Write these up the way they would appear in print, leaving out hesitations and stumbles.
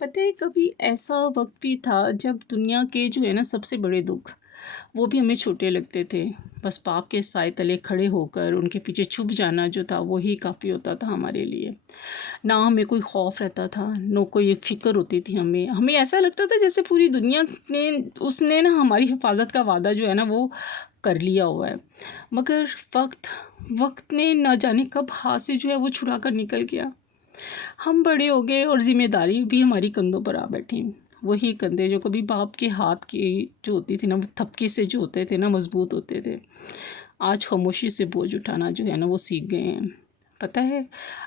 पता है कभी ऐसा वक्त भी था जब दुनिया के जो है ना सबसे बड़े दुख वो भी हमें छोटे लगते थे। बस बाप के साए तले खड़े होकर उनके पीछे छुप जाना जो था वो ही काफ़ी होता था हमारे लिए। ना हमें कोई खौफ रहता था, नो कोई फ़िक्र होती थी हमें हमें ऐसा लगता था जैसे पूरी दुनिया ने उसने ना हमारी हिफाजत का वादा जो है ना वो कर लिया हुआ है। मगर वक्त वक्त ने न जाने कब हाथ से जो है वो छुड़ा कर निकल गया। हम बड़े हो गए और ज़िम्मेदारी भी हमारी कंधों पर आ बैठी। वही कंधे जो कभी बाप के हाथ की जो होती थी ना वो थपकी से जो होते थे ना मज़बूत होते थे, आज खामोशी से बोझ उठाना जो है ना वो सीख गए हैं। पता है,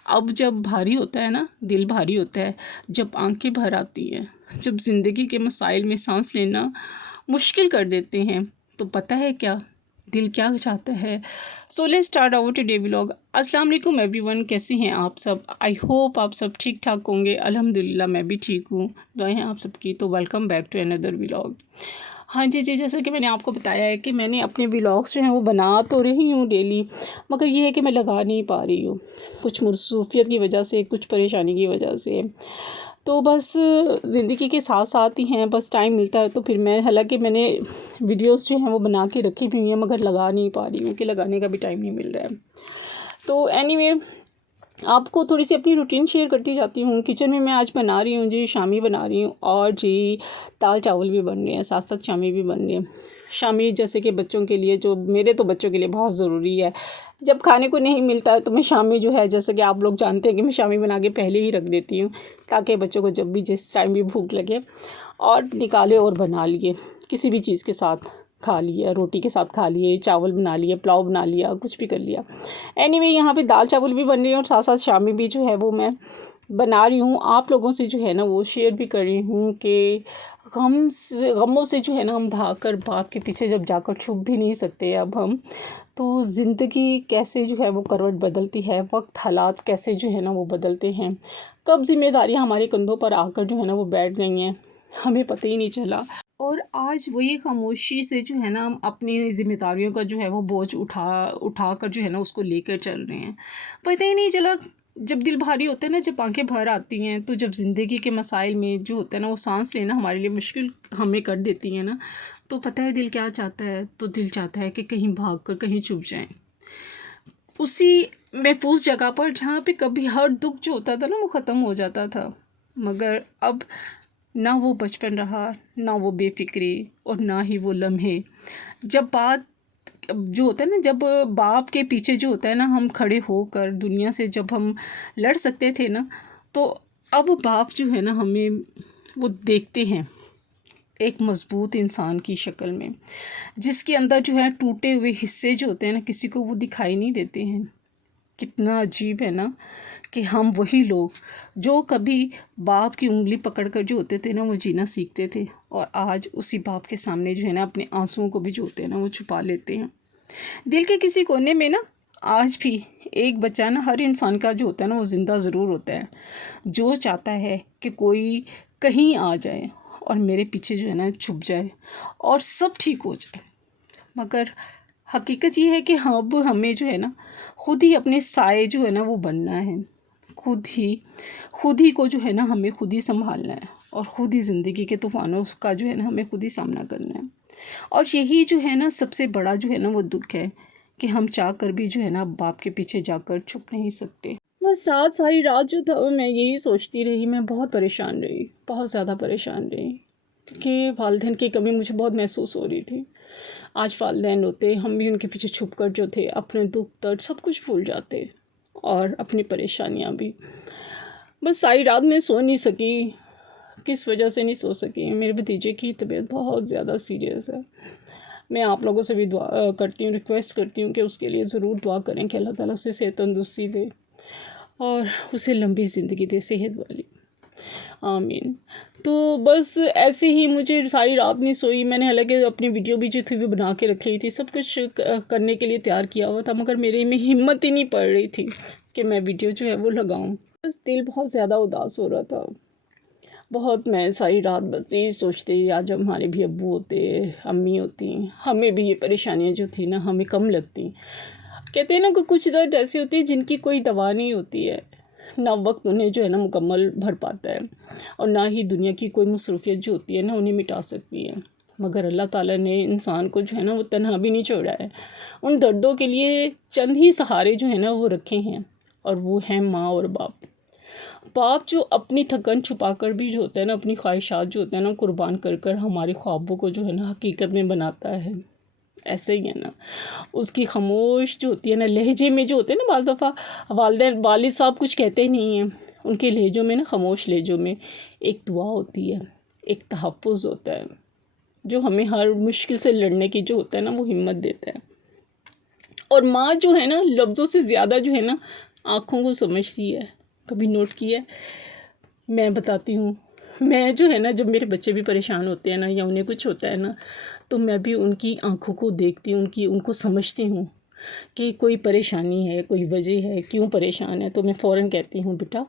अब जब भारी होता है ना, दिल भारी होता है, जब आंखें भर आती हैं, जब ज़िंदगी के मसाइल में सांस लेना मुश्किल कर देते हैं, तो पता है क्या दिल क्या चाहता है। So let's start our today vlog. अस्सलाम वालेकुम एवरीवन, कैसे हैं आप सब। आई होप आप सब ठीक ठाक होंगे। अल्हम्दुलिल्लाह मैं भी ठीक हूँ, दुआएं हैं आप सबकी। तो welcome back to another vlog. हाँ जी, जैसा कि मैंने आपको बताया है कि मैंने अपने व्लॉग्स जो हैं वो बना तो रही हूँ डेली, मगर ये है कि मैं लगा नहीं पा रही हूँ, कुछ मसरूफियत की वजह से, कुछ परेशानी की वजह से। तो बस ज़िंदगी के साथ साथ ही हैं, बस टाइम मिलता है तो फिर मैं, हालांकि मैंने वीडियोस जो हैं वो बना के रखी भी हुई हैं, मगर लगा नहीं पा रही हूँ कि लगाने का भी टाइम नहीं मिल रहा है। तो एनीवे, आपको थोड़ी सी अपनी रूटीन शेयर करती जाती हूँ। किचन में मैं आज बना रही हूँ जी, शामी बना रही हूँ, और जी दाल चावल भी बन रहे हैं, साथ साथ शामी भी बन रही है। शामी जैसे कि बच्चों के लिए, जो मेरे तो बच्चों के लिए बहुत ज़रूरी है। जब खाने को नहीं मिलता है तो मैं शामी जो है, जैसे कि आप लोग जानते हैं कि मैं शामी बना के पहले ही रख देती हूँ, ताकि बच्चों को जब भी जिस टाइम भी भूख लगे और निकाले और बना लिए, किसी भी चीज़ के साथ खा लिया, रोटी के साथ खा लिए, चावल बना लिए, पुलाव बना लिया, कुछ भी कर लिया। एनीवे, यहाँ पे दाल चावल भी बन रही है और साथ साथ शामी भी जो है वो मैं बना रही हूँ। आप लोगों से जो है ना वो शेयर भी कर रही हूँ कि गमों से जो है ना हम भाग कर बाप के पीछे जब जाकर छुप भी नहीं सकते अब हम, तो ज़िंदगी कैसे जो है वो करवट बदलती है, वक्त हालात कैसे जो है ना वो बदलते हैं, कब जिम्मेदारियाँ हमारे कंधों पर आकर जो है ना वो बैठ गई हैं, हमें पता ही नहीं चला। और आज वही खामोशी से जो है ना हम अपनी ज़िम्मेदारियों का जो है वो बोझ उठा कर जो है ना उसको लेकर चल रहे हैं। पता ही नहीं चला, जब दिल भारी होता है ना, जब आंखें भर आती हैं, तो जब ज़िंदगी के मसाइल में जो होता है ना वो सांस लेना हमारे लिए मुश्किल हमें कर देती है ना, तो पता है दिल क्या चाहता है। तो दिल चाहता है कि कहीं भाग कर कहीं छुप जाएं, उसी महफूज जगह पर जहाँ पे कभी हर दुख जो होता था ना वो ख़त्म हो जाता था। मगर अब ना वो बचपन रहा, ना वो बेफिक्री, और ना ही वो लम्हे। जब बात जो होता है ना, जब बाप के पीछे जो होता है ना हम खड़े होकर दुनिया से जब हम लड़ सकते थे ना, तो अब बाप जो है ना हमें वो देखते हैं एक मज़बूत इंसान की शक्ल में, जिसके अंदर जो है टूटे हुए हिस्से जो होते हैं ना किसी को वो दिखाई नहीं देते हैं। कितना अजीब है ना कि हम वही लोग जो कभी बाप की उंगली पकड़कर जो होते थे ना वो जीना सीखते थे, और आज उसी बाप के सामने जो है ना अपने आंसुओं को भी जो होते हैं ना वो छुपा लेते हैं। दिल के किसी कोने में ना आज भी एक बच्चा ना हर इंसान का जो होता है ना वो ज़िंदा ज़रूर होता है, जो चाहता है कि कोई कहीं आ जाए और मेरे पीछे जो है ना छुप जाए और सब ठीक हो जाए। मगर हकीकत ये है कि अब हमें जो है ना खुद ही अपने साए जो है ना वो बनना है। खुद ही को जो है ना हमें खुद ही संभालना है, और खुद ही ज़िंदगी के तूफ़ानों का जो है ना हमें खुद ही सामना करना है। और यही जो है ना सबसे बड़ा जो है ना वो दुख है कि हम चाह कर भी जो है ना बाप के पीछे जाकर छुप नहीं सकते। बस सारी रात जो था मैं यही सोचती रही, मैं बहुत परेशान रही, बहुत ज़्यादा परेशान रही, क्योंकि वालिदैन की कमी मुझे बहुत महसूस हो रही थी। आज वालिदैन होते, हम भी उनके पीछे छुप कर जो थे अपने दुख दर्द सब कुछ भूल जाते, और अपनी परेशानियाँ भी। बस सारी रात में सो नहीं सकी। किस वजह से नहीं सो सकी, मेरे भतीजे की तबीयत बहुत ज़्यादा सीरियस है। मैं आप लोगों से भी दुआ करती हूँ, रिक्वेस्ट करती हूँ कि उसके लिए ज़रूर दुआ करें कि अल्लाह ताला उसे सेहत तंदुरुस्ती दे और उसे लंबी ज़िंदगी दे, सेहत वाली, आमीन। तो बस ऐसे ही मुझे सारी रात नहीं सोई। मैंने हालांकि अपनी वीडियो भी जो थी वो बना के रखी थी, सब कुछ करने के लिए तैयार किया हुआ था, मगर मेरे में हिम्मत ही नहीं पड़ रही थी कि मैं वीडियो जो है वो लगाऊं। बस दिल बहुत ज़्यादा उदास हो रहा था बहुत। मैं सारी रात बस यही सोचती, आज जब हमारे भी अब्बू होते, अम्मी होती, हमें भी ये परेशानियाँ जो थी ना हमें कम लगती। कहते हैं ना कि कुछ दर्द ऐसी होती है जिनकी कोई दवा नहीं होती है, نہ وقت انہیں جو ہے نا مکمل بھر پاتا ہے، اور نہ ہی دنیا کی کوئی مصروفیت جو ہوتی ہے نا انہیں مٹا سکتی ہے۔ مگر اللہ تعالیٰ نے انسان کو جو ہے نا وہ تنہا بھی نہیں چھوڑا ہے، ان دردوں کے لیے چند ہی سہارے جو ہیں نا وہ رکھے ہیں، اور وہ ہیں ماں اور باپ۔ باپ جو اپنی تھکن چھپا کر بھی جو ہوتا ہے نا اپنی خواہشات جو ہوتا ہے نا قربان کر کر ہمارے خوابوں کو جو ہے نا حقیقت میں بناتا ہے۔ ایسے ہی ہے نا اس کی خاموش جو ہوتی ہے نا لہجے میں جو ہوتے ہیں نا بعض دفعہ والد صاحب کچھ کہتے نہیں ہیں، ان کے لہجوں میں نا خاموش لہجوں میں ایک دعا ہوتی ہے، ایک تحفظ ہوتا ہے، جو ہمیں ہر مشکل سے لڑنے کی جو ہوتا ہے نا وہ ہمت دیتا ہے۔ اور ماں جو ہے نا لفظوں سے زیادہ جو ہے نا آنکھوں کو سمجھتی ہے۔ کبھی نوٹ کیا ہے؟ میں بتاتی ہوں، میں جو ہے نا جب میرے بچے بھی پریشان ہوتے ہیں نا یا انہیں کچھ ہوتا ہے نا تو میں بھی ان کی آنکھوں کو دیکھتی ہوں، ان کو سمجھتی ہوں کہ کوئی پریشانی ہے، کوئی وجہ ہے، کیوں پریشان ہے، تو میں فوراً کہتی ہوں بیٹا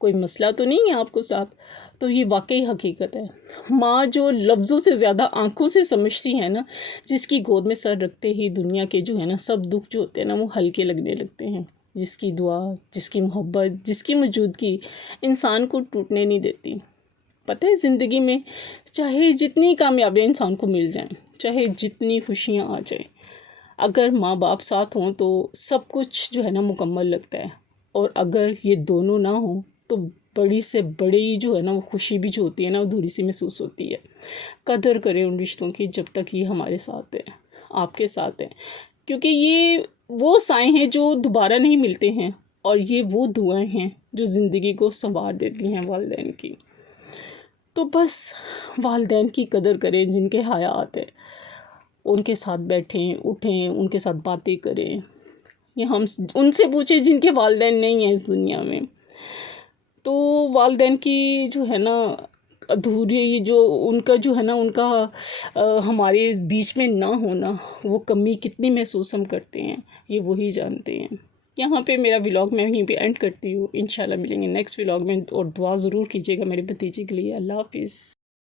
کوئی مسئلہ تو نہیں ہے آپ کو ساتھ۔ تو یہ واقعی حقیقت ہے، ماں جو لفظوں سے زیادہ آنکھوں سے سمجھتی ہے نا، جس کی گود میں سر رکھتے ہی دنیا کے جو ہے نا سب دکھ جو ہوتے ہیں نا وہ ہلکے لگنے لگتے ہیں، جس کی دعا، جس کی محبت، جس کی موجودگی انسان کو ٹوٹنے نہیں دیتی۔ پتہ ہے زندگی میں چاہے جتنی کامیابیاں انسان کو مل جائیں، چاہے جتنی خوشیاں آ جائیں، اگر ماں باپ ساتھ ہوں تو سب کچھ جو ہے نا مکمل لگتا ہے، اور اگر یہ دونوں نہ ہوں تو بڑی سے بڑی جو ہے نا وہ خوشی بھی جو ہوتی ہے نا ادھوری سی محسوس ہوتی ہے۔ قدر کریں ان رشتوں کی جب تک یہ ہمارے ساتھ ہیں، آپ کے ساتھ ہیں، کیونکہ یہ وہ سائے ہیں جو دوبارہ نہیں ملتے ہیں، اور یہ وہ دعائیں ہیں جو زندگی کو سنوار دیتی ہیں والدین کی۔ تو بس والدین کی قدر کریں جن کے حیات ہے، ان کے ساتھ بیٹھیں اٹھیں، ان کے ساتھ باتیں کریں، یا ہم ان سے پوچھیں جن کے والدین نہیں ہیں اس دنیا میں۔ تو والدین کی جو ہے نا ادھوری جو ان کا جو ہے نا ان کا ہمارے بیچ میں نہ ہونا، وہ کمی کتنی محسوس ہم کرتے ہیں یہ وہی جانتے ہیں۔ یہاں پہ میرا ولاگ میں یہیں پہ اینڈ کرتی ہوں، انشاءاللہ ملیں گے نیکسٹ ولاگ میں، اور دعا ضرور کیجیے گا میرے بھتیجے کے لیے۔ اللہ حافظ۔